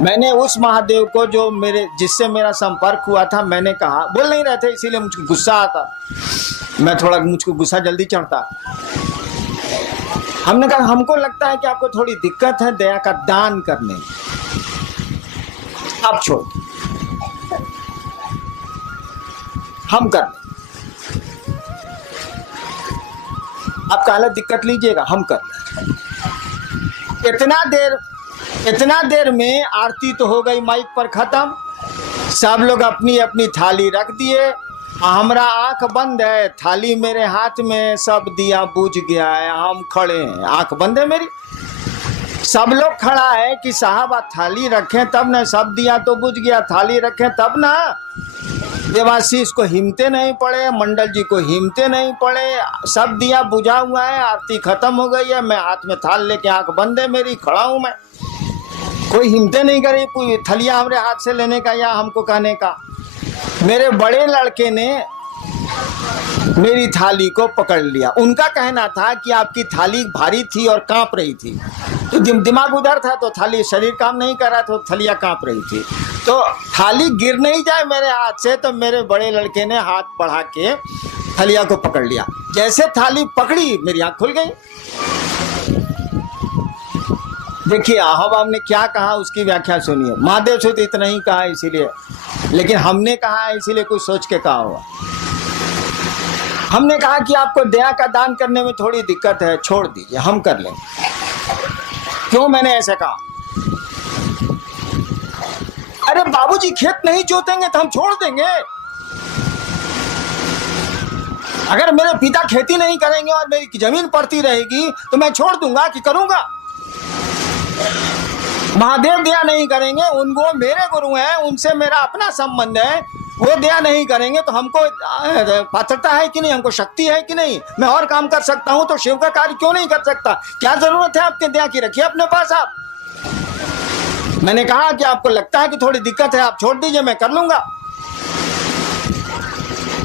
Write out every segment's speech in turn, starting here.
मैंने उस महादेव को जो जिससे मेरा संपर्क हुआ था, मैंने कहा, बोल नहीं रहे थे इसीलिए मुझको गुस्सा आता, मुझको गुस्सा जल्दी चढ़ता। हमने कहा हमको लगता है कि आपको थोड़ी दिक्कत है दया का दान करने में, आप छोड़, हम कर लें, आप काला दिक्कत लीजिएगा, हम कर लें। इतना देर में आरती तो हो गई माइक पर खत्म, सब लोग अपनी अपनी थाली रख दिए, हमारा आंख बंद है, थाली मेरे हाथ में, सब दिया बुझ गया है, हम खड़े हैं, आंख बंद है मेरी, सब लोग खड़ा है कि साहब आप थाली रखें तब ना, सब दिया तो बुझ गया, थाली रखें तब ना। देवाशीष को हिम्मते नहीं पड़े, मंडल जी को हिम्मते नहीं पड़े, सब दिया बुझा हुआ है, आरती खत्म हो गई है, मैं हाथ में थाल लेके, आंख बंद है मेरी, खड़ा हूं मैं, कोई हिम्मते नहीं करी कोई थलिया हमारे हाथ से लेने का या हमको कहने का। मेरे बड़े लड़के ने मेरी थाली को पकड़ लिया, उनका कहना था कि आपकी थाली भारी थी और कांप रही थी, तो दिमाग उधर था तो थाली, शरीर काम नहीं कर रहा तो थलिया कांप रही थी, तो थाली गिर नहीं जाए मेरे हाथ से, तो मेरे बड़े लड़के ने हाथ बढ़ा के थलिया को पकड़ लिया, जैसे थाली पकड़ी मेरी आंख खुल गई। देखिए अब हमने क्या कहा उसकी व्याख्या सुनिए, महादेव से तो इतना ही कहा इसीलिए, लेकिन हमने कहा है इसीलिए कुछ सोच के कहा हुआ। हमने कहा कि आपको दया का दान करने में थोड़ी दिक्कत है, छोड़ दीजिए, हम कर लेंगे। क्यों मैंने ऐसा कहा? अरे बाबूजी खेत नहीं जोतेंगे तो हम छोड़ देंगे, अगर मेरे पिता खेती नहीं करेंगे और मेरी जमीन पड़ती रहेगी तो मैं छोड़ दूंगा कि करूंगा? महादेव दया नहीं करेंगे, उनको मेरे गुरु हैं, उनसे मेरा अपना संबंध है, वो दया नहीं करेंगे तो हमको पात्रता है कि नहीं, हमको शक्ति है कि नहीं, मैं और काम कर सकता हूं तो शिव का कार्य क्यों नहीं कर सकता? क्या जरूरत है आपके दया की? रखिए अपने पास आप। मैंने कहा कि आपको लगता है कि थोड़ी दिक्कत है, आप छोड़ दीजिए, मैं कर लूंगा।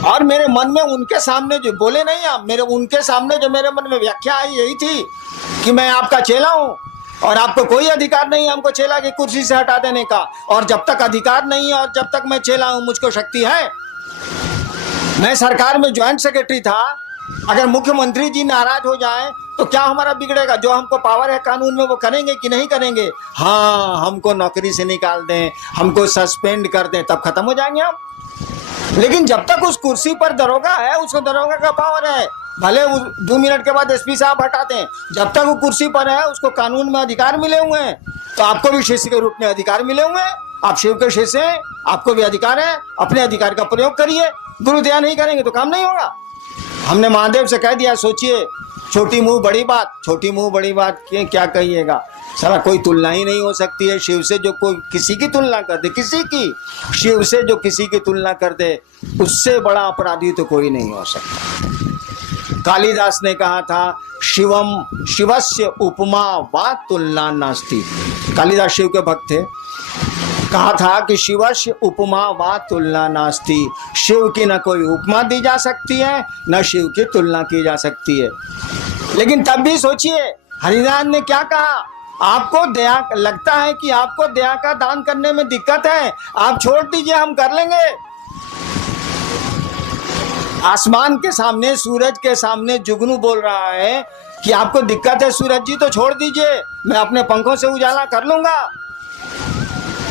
और मेरे मन में उनके सामने जो बोले नहीं आप, उनके सामने जो मेरे मन में व्याख्या आई यही थी कि मैं आपका चेला हूं और आपको कोई अधिकार नहीं है हमको चेला की कुर्सी से हटा देने का, और जब तक अधिकार नहीं है और जब तक मैं चेला हूं मुझको शक्ति है। मैं सरकार में ज्वाइंट सेक्रेटरी था, अगर मुख्यमंत्री जी नाराज हो जाए तो क्या हमारा बिगड़ेगा? जो हमको पावर है कानून में वो करेंगे कि नहीं करेंगे? हाँ, हमको नौकरी से निकाल दें, हमको सस्पेंड कर दें, तब खत्म हो जाएंगे हम। लेकिन जब तक उस कुर्सी पर दरोगा है, उसको दरोगा का पावर है, भले 2 मिनट के बाद एसपी साहब हटा दें, जब तक वो कुर्सी पर है उसको कानून में अधिकार मिले हुए हैं। तो आपको भी शिष्य के रूप में अधिकार मिले हुए हैं, आप शिव के शिष्य हैं, आपको भी अधिकार है, अपने अधिकार का प्रयोग करिए। गुरु दया नहीं करेंगे तो काम नहीं होगा। हमने महादेव से कह दिया, सोचिए, छोटी मुंह बड़ी बात, छोटी मुंह बड़ी बात क्या कहिएगा, सारा कोई तुलना ही नहीं हो सकती है शिव से। जो कोई किसी की तुलना कर दे, किसी की, शिव से जो किसी की तुलना कर दे, उससे बड़ा अपराधी तो कोई नहीं हो सकता। कालिदास ने कहा था, शिवस्य उपमा वा तुलना नास्ति। कालिदास शिव के भक्त थे, कहा था कि शिवस्य उपमा वा तुलना नास्ति, शिव की न कोई उपमा दी जा सकती है, न शिव की तुलना की जा सकती है। लेकिन तब भी सोचिए, हरिनारायण ने क्या कहा, आपको दया लगता है कि आपको दया का दान करने में दिक्कत है, आप छोड़ दीजिए, हम कर लेंगे। आसमान के सामने, सूरज के सामने जुगनू बोल रहा है कि आपको दिक्कत है सूरज जी, तो छोड़ दीजिए, मैं अपने पंखों से उजाला कर लूंगा।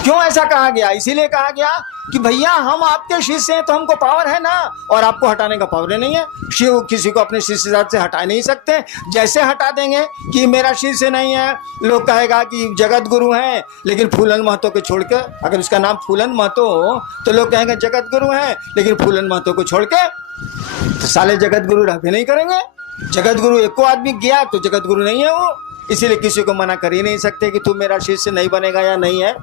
क्यों ऐसा कहा गया? इसीलिए कहा गया कि भैया हम आपके शिष्य हैं तो हमको पावर है ना, और आपको हटाने का पावर नहीं है। शिव किसी को अपने शिष्य से हटा नहीं सकते। जैसे हटा देंगे कि मेरा शिष्य नहीं है, लोग कहेगा कि जगत गुरु हैं, लेकिन फूलन महतो को छोड़ के, अगर उसका नाम फूलन महतो हो तो लोग कहेंगे जगत गुरु हैं, लेकिन फूलन महतो को छोड़ के तो साले जगत गुरु रहबे नहीं करेंगे। जगत गुरु एको आदमी गया तो जगत गुरु नहीं है वो। इसीलिए किसी को मना कर ही नहीं सकते कि तू मेरा शिष्य नहीं बनेगा या नहीं है,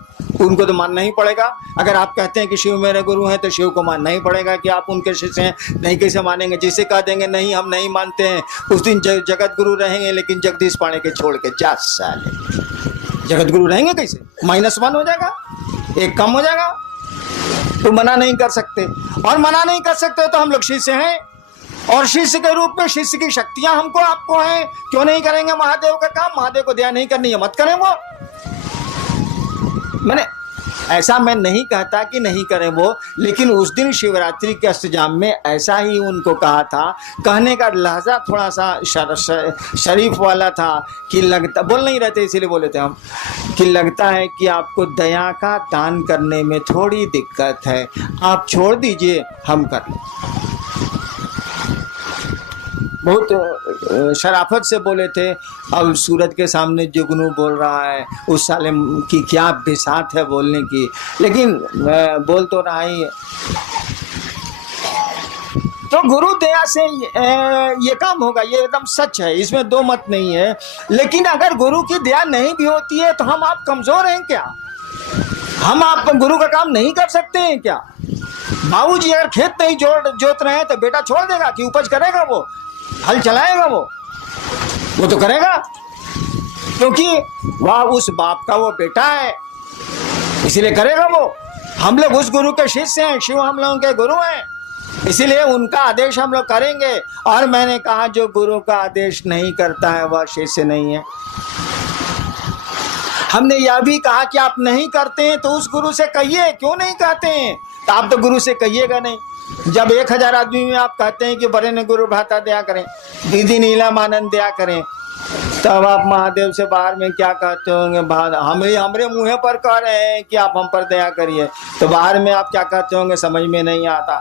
उनको तो मानना ही पड़ेगा। अगर आप कहते हैं कि शिव मेरे गुरु हैं तो शिव को मानना ही पड़ेगा कि आप उनके शिष्य हैं। नहीं कैसे मानेंगे? जिसे कह देंगे नहीं हम नहीं मानते हैं, उस दिन जगत गुरु रहेंगे, लेकिन जगदीश पांडे के छोड़ के 4 साल जगत गुरु रहेंगे कैसे? -1 हो जाएगा, 1 कम हो जाएगा। तो मना नहीं कर सकते, और मना नहीं कर सकते तो हम लोग शिष्य हैं, और शिष्य के रूप में शिष्य की शक्तियां हमको आपको हैं। क्यों नहीं करेंगे महादेव का काम? महादेव को दया नहीं करनी है, मत करें वो। मैंने ऐसा मैं नहीं कहता कि नहीं करें वो, लेकिन उस दिन शिवरात्रि के अष्टजाम में ऐसा ही उनको कहा था। कहने का लहजा थोड़ा सा शरीफ वाला था कि लगता, बोल नहीं रहते इसीलिए बोले थे हम, कि लगता है कि आपको दया का दान करने में थोड़ी दिक्कत है, आप छोड़ दीजिए, हम कर लें। बहुत शराफत से बोले थे। अब सूरज के सामने जुगनू बोल रहा है, उस साले की क्या बिसात है बोलने की, लेकिन बोल तो रहा ही है। तो गुरु दया से ये काम होगा, ये एकदम सच है, इसमें दो मत नहीं है। लेकिन अगर गुरु की दया नहीं भी होती है तो हम आप कमजोर हैं क्या? हम आप गुरु का काम नहीं कर सकते हैं क्या? बाबूजी अगर खेत नहीं जोत रहे हैं तो बेटा छोड़ देगा कि उपज करेगा? वो हल चलाएगा, वो तो करेगा, क्योंकि वह उस बाप का वो बेटा है, इसीलिए करेगा वो। हम लोग उस गुरु के शिष्य हैं, शिव हम लोगों के गुरु हैं, इसीलिए उनका आदेश हम लोग करेंगे। और मैंने कहा जो गुरु का आदेश नहीं करता है वह शिष्य नहीं है। हमने यह भी कहा कि आप नहीं करते हैं तो उस गुरु से कहिए, क्यों नहीं कहते हैं? तो आप तो गुरु से कहिएगा नहीं। जब 1000 आदमी में आप कहते हैं कि बड़े ने गुरु भ्राता दया करें, दीदी नीलम आनंद दया करें, तब आप महादेव से बाहर में क्या कहते होंगे? हमरे मुँह पर कह रहे हैं कि आप हम पर दया करिए, तो बाहर में आप क्या कहते होंगे? समझ में नहीं आता।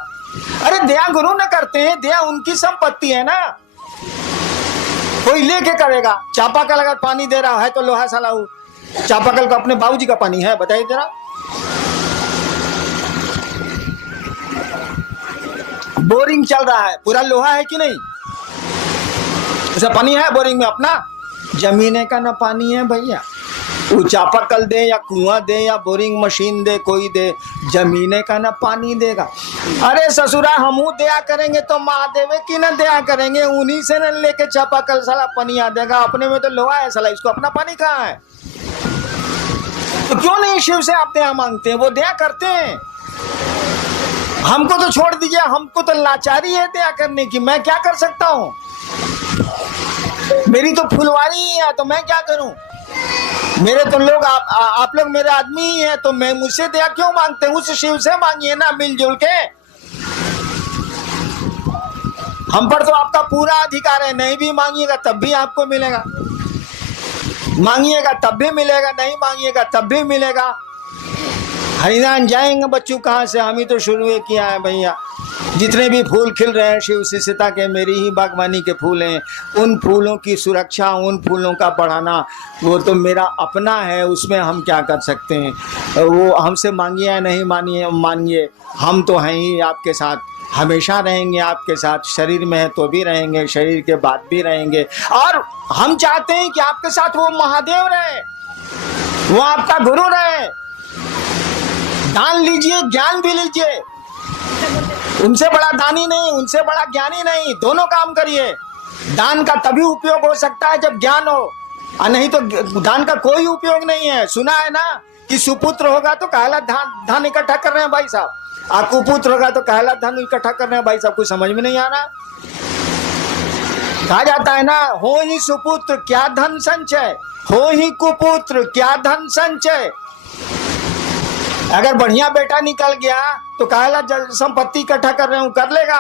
अरे दया गुरु न करते हैं, दया उनकी संपत्ति है ना, कोई लेके करेगा। चापाकल अगर पानी दे रहा है तो लोहा साला चापाकल को अपने बाबूजी का पानी है? बताइए जरा। बोरिंग चल रहा है, पूरा लोहा है कि नहीं? उसका पानी है बोरिंग में अपना? जमीने का ना पानी है भैया। वो चापाकल दे या कुआं दे या बोरिंग मशीन दे, कोई दे, जमीने का ना पानी देगा। अरे ससुरा हमू दया करेंगे तो महादेव की ना दया करेंगे, उन्हीं से न लेके चापाकल साला पानी आ देगा। अपने में तो लोहा है साला, इसको अपना पानी कहाँ है? तो क्यों नहीं शिव से आप दया मांगते हैं? वो दया करते हैं। हमको तो छोड़ दीजिए, हमको तो लाचारी है दया करने की, मैं क्या कर सकता हूँ? मेरी तो फुलवारी ही है, तो मैं क्या करूं? मेरे तो लोग आप लोग मेरे आदमी ही हैं, तो मैं मुझसे दया क्यों मांगते हैं? उस शिव से मांगिए ना मिलजुल के। हम पर तो आपका पूरा अधिकार है, नहीं भी मांगिएगा तब भी आपको मिलेगा, मांगिएगा तब भी मिलेगा, नहीं मांगिएगा तब भी मिलेगा। हरिनाम जाएंगे बच्चों कहाँ से? हम ही तो शुरू किया है भैया। जितने भी फूल खिल रहे हैं शिव शिष्यता के, मेरी ही बागवानी के फूल हैं। उन फूलों की सुरक्षा, उन फूलों का बढ़ाना वो तो मेरा अपना है, उसमें हम क्या कर सकते हैं? वो हमसे मांगिए या नहीं मानिए, हम तो हैं ही आपके साथ, हमेशा रहेंगे आपके साथ। शरीर में है तो भी रहेंगे, शरीर के बाद भी रहेंगे। और हम चाहते हैं कि आपके साथ वो महादेव रहे, वो आपका गुरु रहे। दान लीजिए, ज्ञान भी लीजिए। उनसे बड़ा दानी नहीं, उनसे बड़ा ज्ञानी नहीं, दोनों काम करिए। दान का तभी उपयोग हो सकता है जब ज्ञान हो, और नहीं तो दान का कोई उपयोग नहीं है। सुना है ना कि सुपुत्र होगा तो कहला धान इकट्ठा कर रहे हैं भाई साहब, और कुपुत्र होगा तो कहला धन इकट्ठा कर रहे हैं भाई साहब। कुछ समझ में नहीं आ रहा। कहा जाता है ना, हो ही सुपुत्र क्या धन संचय, हो ही कुपुत्र क्या धन संचय। अगर बढ़िया बेटा निकल गया तो कहला संपत्ति इकट्ठा कर रहे हूं, कर लेगा।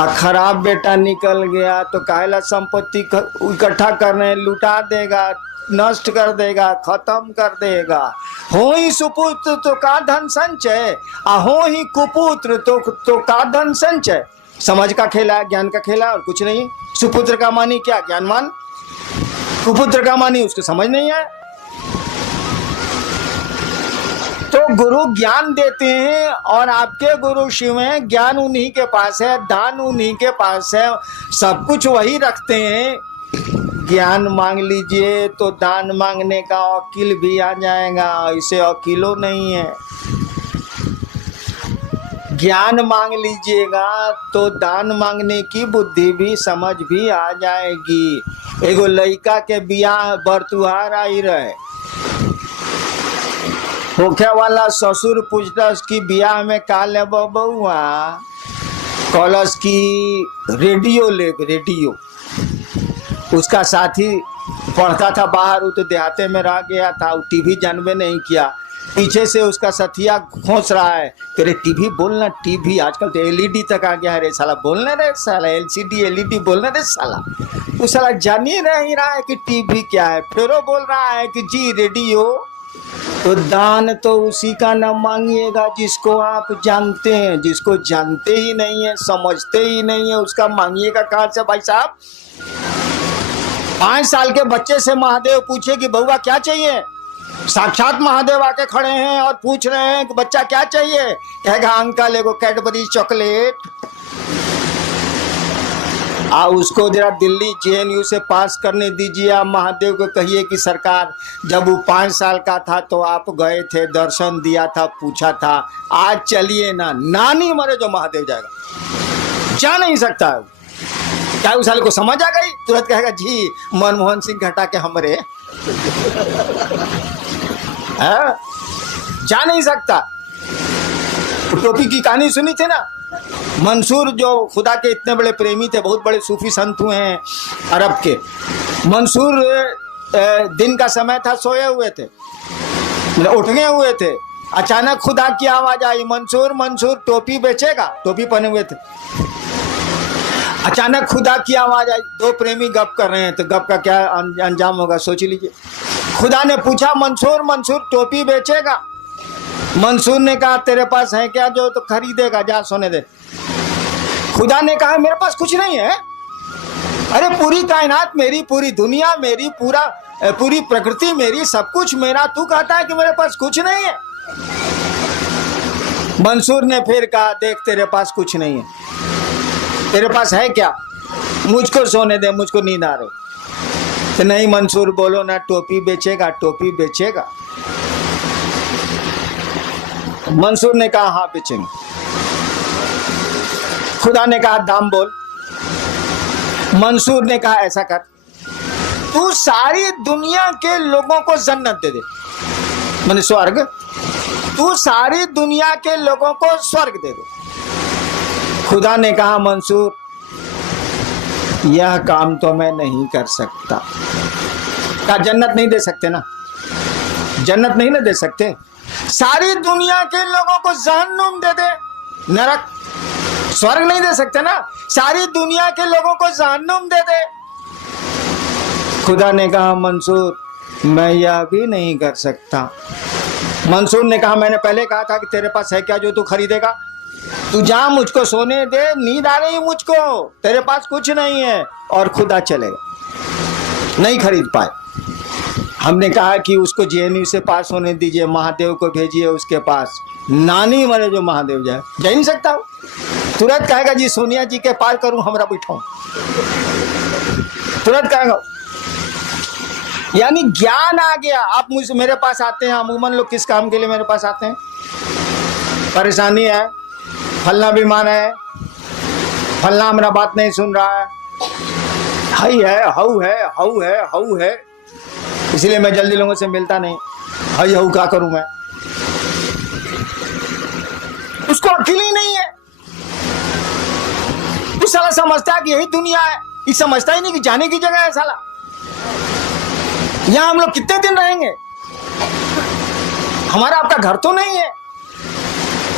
और खराब बेटा निकल गया तो कहला संपत्ति इकट्ठा कर रहे हैं, लुटा देगा, नष्ट कर देगा, खत्म कर देगा। हो ही सुपुत्र तो का धन संचय, आ हो ही कुपुत्र तो का धन संचय। समझ का खेला है, ज्ञान का खेला, और कुछ नहीं। सुपुत्र का मानी क्या? ज्ञानवान। कुपुत्र का मानी उसको समझ नहीं है। तो गुरु ज्ञान देते हैं, और आपके गुरु शिव हैं, ज्ञान उन्हीं के पास है, दान उन्हीं के पास है, सब कुछ वही रखते हैं। ज्ञान मांग लीजिए तो दान मांगने का वकील भी आ जाएगा, इसे वकीलो नहीं है। ज्ञान मांग लीजिएगा तो दान मांगने की बुद्धि भी, समझ भी आ जाएगी। एगो लड़का के बियाह बरतुहार आई रहे, होखे वाला ससुर पूछलस कि बियाह में का ले बउआ? कहलस कि रेडियो ले, रेडियो। उसका साथी पढ़ता था बाहर, वो तो देहाते में रह गया था, वो टीवी जानबे नहीं किया। पीछे से उसका सथिया खोस रहा है, तेरे टीवी बोलना, टीवी आजकल तो एलईडी तक आ गया है रे साला, बोलना रे साला, एलसीडी एलईडी बोलना रे साला। वो साला जान ही नहीं रहा है कि टीवी क्या है, फिर वो बोल रहा है कि जी रेडियो। तो दान तो उसी का न मांगिएगा जिसको आप जानते हैं, जिसको जानते ही नहीं है, समझते ही नहीं है, उसका मांगिएगा कहाँ से भाई साहब। 5 साल के बच्चे से महादेव पूछे कि बउआ क्या चाहिए, साक्षात महादेव आके खड़े हैं और पूछ रहे हैं कि बच्चा क्या चाहिए, कहेगा अंकल एगो कैडबरी चॉकलेट। उसको जरा दिल्ली जेएनयू से पास करने दीजिए। आप महादेव को कहिए कि सरकार, जब वो 5 साल का था तो आप गए थे, दर्शन दिया था, पूछा था, आज चलिए ना, नानी मरे जो महादेव जाएगा, जा नहीं सकता है। क्या उस साल को समझ आ गई, तुरंत कहेगा जी मनमोहन सिंह घटा के हमरे जा नहीं सकता। टोपी की कहानी सुनी थी ना, मंसूर जो खुदा के इतने बड़े प्रेमी थे, बहुत बड़े सूफी संत हुए हैं अरब के। मंसूर दिन का समय था, सोए हुए थे, उठ गए हुए थे, अचानक खुदा की आवाज आई, मंसूर मंसूर टोपी बेचेगा, टोपी पहने हुए थे। अचानक खुदा की आवाज आई, 2 प्रेमी गप कर रहे हैं, तो गप का क्या अंजाम होगा सोच लीजिए। खुदा ने पूछा मंसूर मंसूर टोपी बेचेगा। मंसूर ने कहा तेरे पास है क्या जो तो खरीदेगा, जा सोने दे। खुदा ने कहा मेरे पास कुछ नहीं है। अरे पूरी कायनात मेरी, पूरी दुनिया मेरी, पूरी प्रकृति मेरी, सब कुछ मेरा, तू कहता है कि मेरे पास कुछ नहीं है। मंसूर ने फिर कहा देख तेरे पास कुछ नहीं है, तेरे पास है क्या, मुझको सोने दे, मुझको नींद आ रही। तो नहीं मंसूर बोलो ना, टोपी बेचेगा, टोपी बेचेगा। मंसूर ने कहा हाँ बेचेंगे। खुदा ने कहा दाम बोल। मंसूर ने कहा ऐसा कर, तू सारी दुनिया के लोगों को जन्नत दे दे, माने स्वर्ग, तू सारी दुनिया के लोगों को स्वर्ग दे दे। खुदा ने कहा मंसूर यह काम तो मैं नहीं कर सकता। कहा जन्नत नहीं दे सकते ना, जन्नत नहीं ना दे सकते, सारी दुनिया के लोगों को जहन्नुम दे दे, नरक, स्वर्ग नहीं दे सकते ना, सारी दुनिया के लोगों को जहन्नुम दे दे। खुदा ने कहा मंसूर मैं यह भी नहीं कर सकता। मंसूर ने कहा मैंने पहले कहा था कि तेरे पास है क्या जो तू खरीदेगा, तू जा मुझको सोने दे, नींद आ रही मुझको, तेरे पास कुछ नहीं है। और खुदा चलेगा, नहीं खरीद पाए। हमने कहा कि उसको जेएनयू से पास होने दीजिए, महादेव को भेजिए उसके पास, नानी मरे जो महादेव जाए, जा नहीं सकता। तुरंत कहेगा जी सोनिया जी के पार करूं, हमरा बिठाऊं, तुरंत कहेगा। यानी ज्ञान आ गया। आप मुझसे मेरे पास आते हैं, अमूमन लोग किस काम के लिए मेरे पास आते हैं, परेशानी है, फलना बीमार है, फलना हमारा बात नहीं सुन रहा है, हई है, हऊ है, हऊ है, हऊ है, इसलिए मैं जल्दी लोगों से मिलता नहीं। हई हऊ क्या करूं मैं, उसको अकेले ही नहीं है। उस साला समझता है कि यही दुनिया है, ये समझता ही नहीं कि जाने की जगह है। साला यहां हम लोग कितने दिन रहेंगे, हमारा आपका घर तो नहीं है,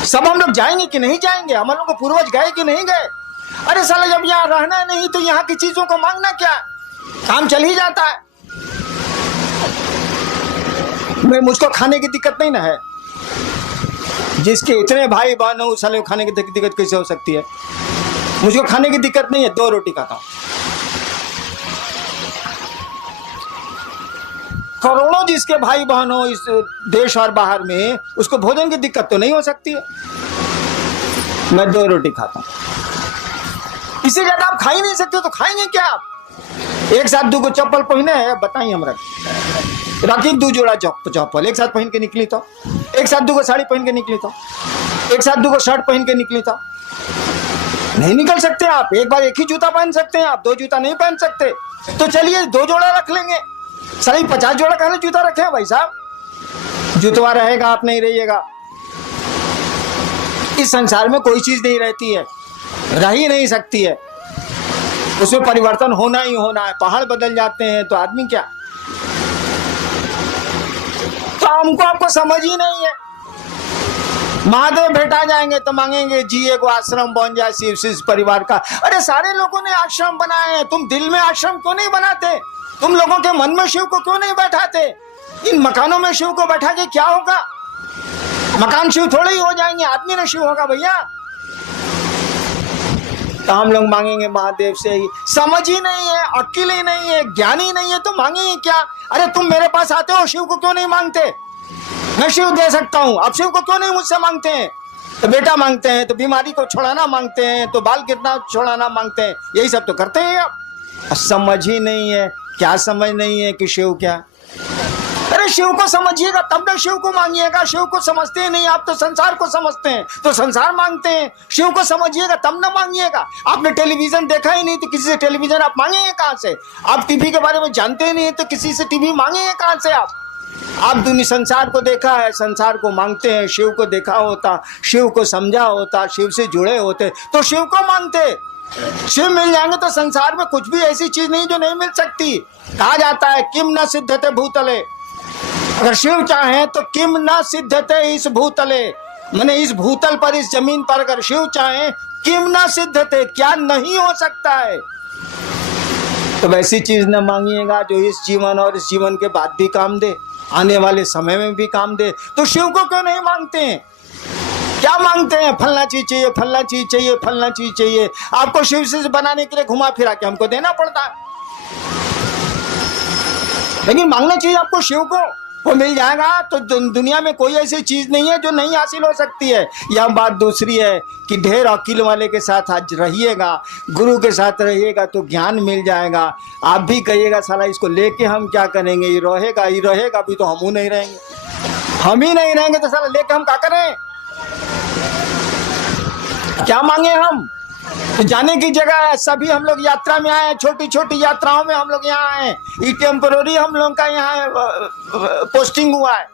सब हम लोग जाएंगे कि नहीं जाएंगे, हम लोग को पूर्वज गए कि नहीं गए। अरे साला जब यहाँ रहना नहीं तो यहाँ की चीजों को मांगना क्या, काम चल ही जाता है। मुझको खाने की दिक्कत नहीं ना है, जिसके इतने भाई बहन हो, साले खाने की दिक्कत कैसे हो सकती है। मुझको खाने की दिक्कत नहीं है, 2 रोटी खाता हूं। करोड़ों जिसके भाई बहन हो इस देश और बाहर में, उसको भोजन की दिक्कत तो नहीं हो सकती है। मैं 2 रोटी खाता हूं, इससे ज्यादा आप खा ही नहीं सकते, तो खाएंगे क्या आप। एक साथ 2 चप्पल पहने है, बताइए हमरा, राखी 2 जोड़ा चप्पल एक साथ पहन के निकली तो, एक साथ 2 साड़ी पहन के निकली तो, एक साथ 2 शर्ट पहन के निकली तो, नहीं निकल सकते आप। एक बार एक ही जूता पहन सकते हैं आप, 2 जूता नहीं पहन सकते। तो चलिए 2 जोड़ा रख लेंगे, सारी 50 जोड़ा कहने जूता रखे हैं भाई साहब। जूतवा रहेगा, आप नहीं रहिएगा। इस संसार में कोई चीज नहीं रहती है, रह ही नहीं सकती है। उसमें परिवर्तन होना ही होना है। पहाड़ बदल जाते हैं तो आदमी क्या। तो हमको आपको समझ ही नहीं है। महादेव भेटा जाएंगे तो मांगेंगे जी एक आश्रम बन जाए शिव परिवार का। अरे सारे लोगों ने आश्रम बनाए हैं, तुम दिल में आश्रम क्यों नहीं बनाते? तुम लोगों के मन में शिव को क्यों नहीं बैठाते? इन मकानों में शिव को बैठा के क्या होगा? मकान शिव थोड़े ही हो जाएंगे, आदमी ने शिव होगा भैया। तो हम लोग मांगेंगे महादेव से ही। समझ ही नहीं है, अक्ल ही नहीं है, ज्ञान ही नहीं है तो मांगेंगे क्या? अरे तुम मेरे पास आते हो, शिव को क्यों नहीं मांगते? मैं शिव दे सकता हूं, आप शिव को क्यों नहीं मुझसे मांगते हैं? तो बेटा मांगते हैं, तो बीमारी को छुड़ाना मांगते हैं, तो बाल गिरना छुड़ाना मांगते हैं, यही सब तो करते हैं आप। समझ ही नहीं है। क्या समझ नहीं है कि शिव क्या? अरे शिव को समझिएगा तब ना शिव को मांगिएगा। शिव को समझते ही नहीं आप, तो संसार को समझते हैं तो संसार मांगते हैं। शिव को समझिएगा तब ना मांगिएगा। आपने टेलीविजन देखा ही नहीं तो किसी से टेलीविजन आप मांगेंगे कहां से? आप टीवी के बारे में जानते ही नहीं तो किसी से टीवी मांगेंगे कहां से आप दुनिया संसार को देखा है, संसार को मांगते हैं। शिव को देखा होता, शिव को समझा होता, शिव से जुड़े होते तो शिव को मांगते। शिव मिल जाएंगे तो संसार में कुछ भी ऐसी चीज नहीं जो नहीं मिल सकती। कहा जाता है किम न सिद्धते भूतले। अगर शिव चाहे तो किम न सिद्धते इस भूतले, माने इस भूतल पर, इस जमीन पर अगर शिव चाहे किम न सिद्धते, क्या नहीं हो सकता है? तो वैसी चीज न मांगिएगा जो इस जीवन और इस जीवन के बाद भी काम दे, आने वाले समय में भी काम दे। तो शिव को क्यों नहीं मांगते हैं? क्या मांगते हैं? फलना चीज चाहिए, फलना चीज चाहिए, फलना चीज चाहिए। आपको शिव से बनाने के लिए घुमा फिरा के हमको देना पड़ता है, लेकिन मांगना चाहिए आपको शिव को, वो मिल जाएगा। तो दुनिया में कोई ऐसी चीज नहीं है जो नहीं हासिल हो सकती है। यह बात दूसरी है कि ढेर अकील वाले के साथ आज रहिएगा, गुरु के साथ रहिएगा तो ज्ञान मिल जाएगा। आप भी कहिएगा साला इसको लेके हम क्या करेंगे, ये रहेगा अभी तो हम नहीं रहेंगे। हम ही नहीं रहेंगे तो साला लेके हम क्या करें? क्या मांगे हम? तो जाने की जगह है। सभी हम लोग यात्रा में आए हैं, छोटी छोटी यात्राओं में हम लोग यहाँ आए हैं। ये टेम्पोररी हम लोग का यहाँ पोस्टिंग हुआ है।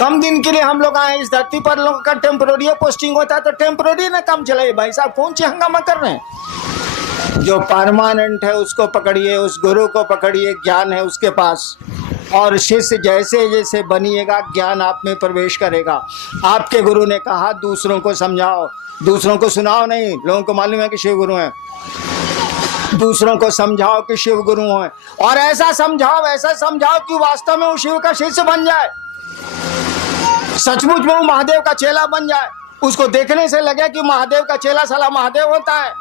कम दिन के लिए हम लोग आए इस धरती पर। लोगों का टेम्पोररी पोस्टिंग होता है तो टेम्पोररी ना काम चलाइए भाई साहब, कौन सी हंगामा कर रहे हैं? जो परमानेंट है उसको पकड़िए, उस गुरु को पकड़िए, ज्ञान है उसके पास। और शिष्य जैसे जैसे बनिएगा ज्ञान आप में प्रवेश करेगा। आपके गुरु ने कहा दूसरों को समझाओ, दूसरों को सुनाओ नहीं। लोगों को मालूम है कि शिव गुरु हैं, दूसरों को समझाओ कि शिव गुरु हैं। और ऐसा समझाओ कि वास्तव में वो शिव का शिष्य बन जाए, सचमुच में वो महादेव का चेला बन जाए। उसको देखने से लगे कि महादेव का चेला साला महादेव होता है।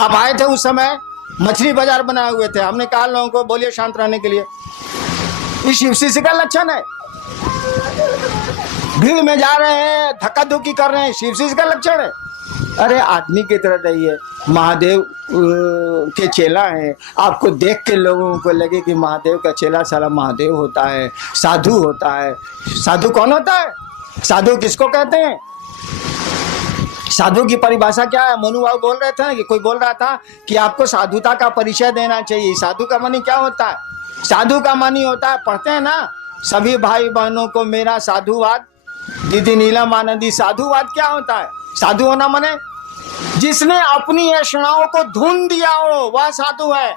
अब आए थे उस समय, मछली बाजार बनाए हुए थे। हमने कहा लोगों को बोलिए शांत रहने के लिए, ये शिव शिष्य का लक्षण है। भीड़ में जा रहे हैं, धक्का धुक्की कर रहे हैं, शिव शिष्य का लक्षण है। अरे आदमी की तरह रहिए, महादेव के चेला है। आपको देख के लोगों को लगे कि महादेव का चेला साला महादेव होता है, साधु होता है। साधु कौन होता है? साधु किसको कहते हैं? साधु की परिभाषा क्या है? मनु बाबू बोल रहे थे ना, कि कोई बोल रहा था कि आपको साधुता का परिचय देना चाहिए। साधु का मानी क्या होता है? साधु का मानी होता है, पढ़ते हैं ना, सभी भाई बहनों को मेरा साधुवाद। दीदी नीलम आनंदी, साधुवाद क्या होता है? साधु होना माने जिसने अपनी ऐषणाओं को धुन दिया हो वह साधु है।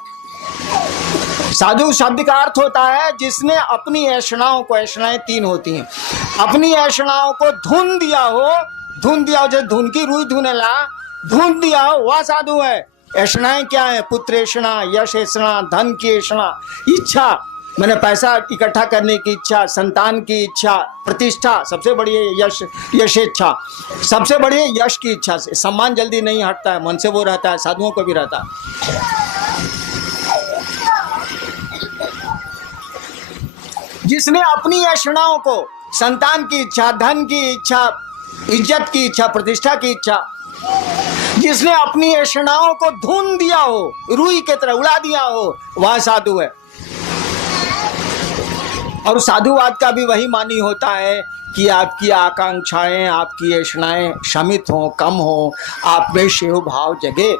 साधु शब्द का अर्थ होता है जिसने अपनी ऐषणाओं को, ऐषणाएं तीन होती हैं, अपनी ऐषणाओं को धुन दिया हो। जो धुन की रुई धुनेला, धुन दिया हो वह साधु है। ऐषणाएं क्या है? पुत्र ऐषणा, यश ऐषणा, धन की ऐषणा, इच्छा मैंने पैसा इकट्ठा करने की इच्छा, संतान की इच्छा, प्रतिष्ठा, सबसे बड़ी है यश इच्छा, सबसे बड़ी है यश की इच्छा। से सम्मान जल्दी नहीं हटता है, मन से वो रहता है, साधुओं को भी रहता है। जिसने अपनी ऐषणाओं को, संतान की इच्छा, धन की इच्छा, इज्जत की इच्छा, प्रतिष्ठा की इच्छा, जिसने अपनी ऐषणाओं को धुन दिया हो, रुई की तरह उड़ा दिया हो, वह साधु है। और साधुवाद का भी वही मानी होता है कि आपकी आकांक्षाएं, आपकी ऐषणाएं शमित हो, कम हो, आप में शिव भाव जगे।